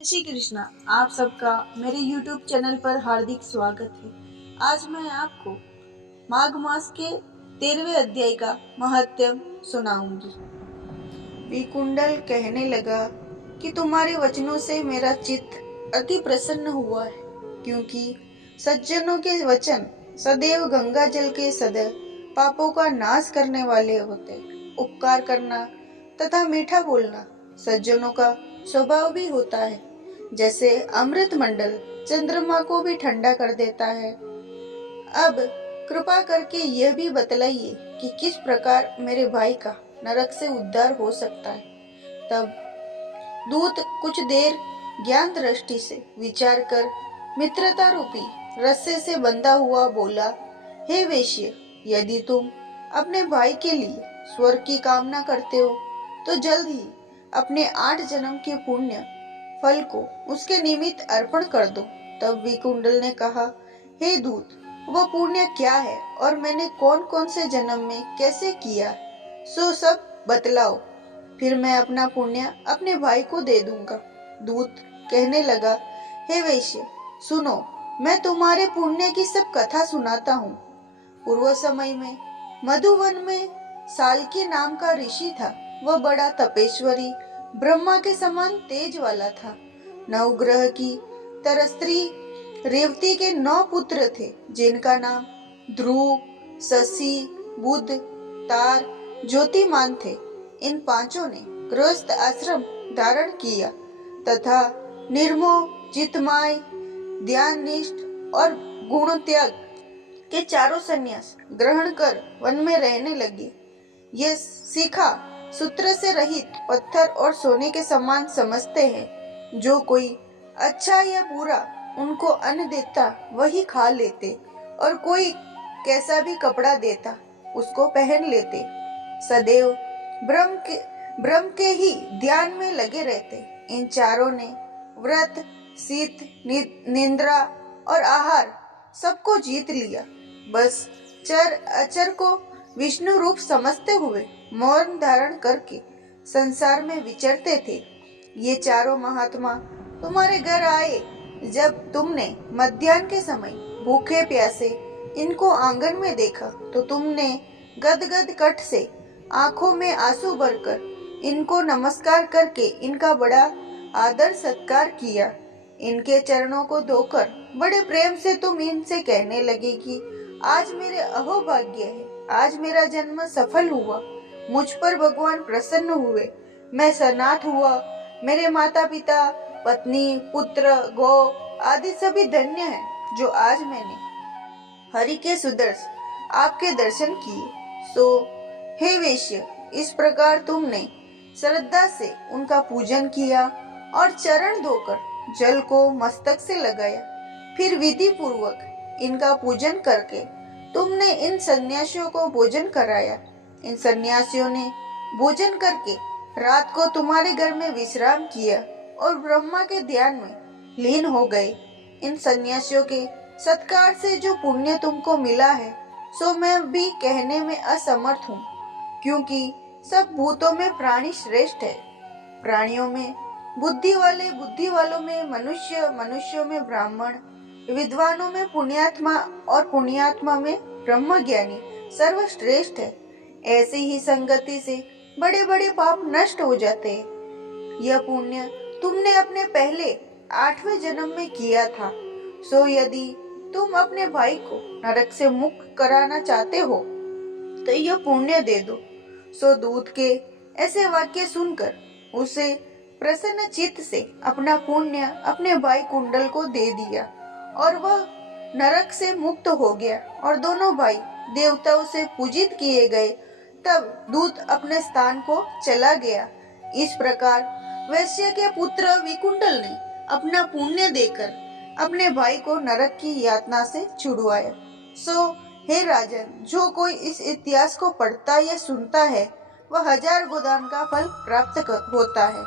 श्री कृष्णा, आप सबका मेरे YouTube चैनल पर हार्दिक स्वागत है। आज मैं आपको माघ मास के 13वें अध्याय का महत्व सुनाऊंगी। विकुंडल कहने लगा कि तुम्हारे वचनों से मेरा चित्त अति प्रसन्न हुआ है, क्योंकि सज्जनों के वचन सदैव गंगा जल के सदैव पापों का नाश करने वाले होते। उपकार करना तथा मीठा बोलना सज्जनों का स्वभाव भी होता है, जैसे अमृत मंडल चंद्रमा को भी ठंडा कर देता है। अब कृपा करके यह भी बतलाइए कि किस प्रकार मेरे भाई का नरक से उद्धार हो सकता है। तब दूत कुछ देर ज्ञान दृष्टि से विचार कर मित्रता रूपी रस्से से बंधा हुआ बोला, हे वेश्य, यदि तुम अपने भाई के लिए स्वर्ग की कामना करते हो तो जल्द ही अपने 8 जन्म के पुण्य फल को उसके निमित्त अर्पण कर दो। तब विकुंडल ने कहा, हे दूत, वह पुण्य क्या है और मैंने कौन कौन से जन्म में कैसे किया, सो सब बतलाओ, फिर मैं अपना पुण्य अपने भाई को दे दूंगा। दूत कहने लगा, हे वैश्य, सुनो, मैं तुम्हारे पुण्य की सब कथा सुनाता हूँ। पूर्व समय में मधुवन में साल्की नाम का ऋषि था। वह बड़ा तपेश्वरी ब्रह्मा के समान तेज वाला था। नवग्रह की तरह स्त्री रेवती के 9 पुत्र थे, जिनका नाम ध्रुव, शशि, बुध, तार, ज्योतिमान थे। इन पांचों ने गृहस्थ आश्रम धारण किया तथा निर्मोह, जितमाय, ध्याननिष्ठ और गुण त्याग के चारों संन्यास ग्रहण कर वन में रहने लगे। ये सीखा सूत्र से रहित पत्थर और सोने के समान समझते हैं। जो कोई अच्छा या बुरा उनको अन्न देता वही खा लेते, और कोई कैसा भी कपड़ा देता उसको पहन लेते। सदैव ब्रह्म के ही ध्यान में लगे रहते। इन चारों ने व्रत, शीत, निद्रा और आहार सबको जीत लिया। बस चर अचर को विष्णु रूप समझते हुए मौन धारण करके संसार में विचरते थे। ये चारों महात्मा तुम्हारे घर आए। जब तुमने मध्याह्न के समय भूखे प्यासे इनको आंगन में देखा तो तुमने गदगद कंठ से आंखों में आंसू भरकर इनको नमस्कार करके इनका बड़ा आदर सत्कार किया। इनके चरणों को धोकर बड़े प्रेम से तुम इनसे कहने लगे कि आज मेरे अहोभाग्य है, आज मेरा जन्म सफल हुआ, मुझ पर भगवान प्रसन्न हुए, मैं सनाथ हुआ, मेरे माता पिता, पत्नी, पुत्र, गौ आदि सभी धन्य हैं, जो आज मैंने हरि के सुदर्श आपके दर्शन किए। सो हे वेश्य, इस प्रकार तुमने श्रद्धा से उनका पूजन किया और चरण धोकर जल को मस्तक से लगाया। फिर विधि पूर्वक इनका पूजन करके तुमने इन सन्यासियों को भोजन कराया। इन सन्यासियों ने भोजन करके रात को तुम्हारे घर में विश्राम किया और ब्रह्मा के ध्यान में लीन हो गए। इन सन्यासियों के सत्कार से जो पुण्य तुमको मिला है, सो मैं भी कहने में असमर्थ हूँ, क्योंकि सब भूतों में प्राणी श्रेष्ठ है। प्राणियों में बुद्धि वाले, बुद्धि वालों में मनुष्य, मनुष्यों में ब्राह्मण, विद्वानों में पुण्यात्मा और पुण्यात्मा में ब्रह्मज्ञानी सर्वश्रेष्ठ है। ऐसी ही संगति से बड़े बड़े पाप नष्ट हो जाते हैं। यह पुण्य तुमने अपने पहले 8वें जन्म में किया था। सो यदि तुम अपने भाई को नरक से मुक्त कराना चाहते हो तो यह पुण्य दे दो। सो दूत के ऐसे वाक्य सुनकर उसे प्रसन्न चित्त से अपना पुण्य अपने भाई कुंडल को दे दिया और वह नरक से मुक्त हो गया और दोनों भाई देवताओं से पूजित किए गए। तब दूत अपने स्थान को चला गया। इस प्रकार वैश्य के पुत्र विकुंडल ने अपना पुण्य देकर अपने भाई को नरक की यातना से छुड़वाया। सो हे राजन, जो कोई इस इतिहास को पढ़ता या सुनता है वह 1000 गोदान का फल प्राप्त होता है।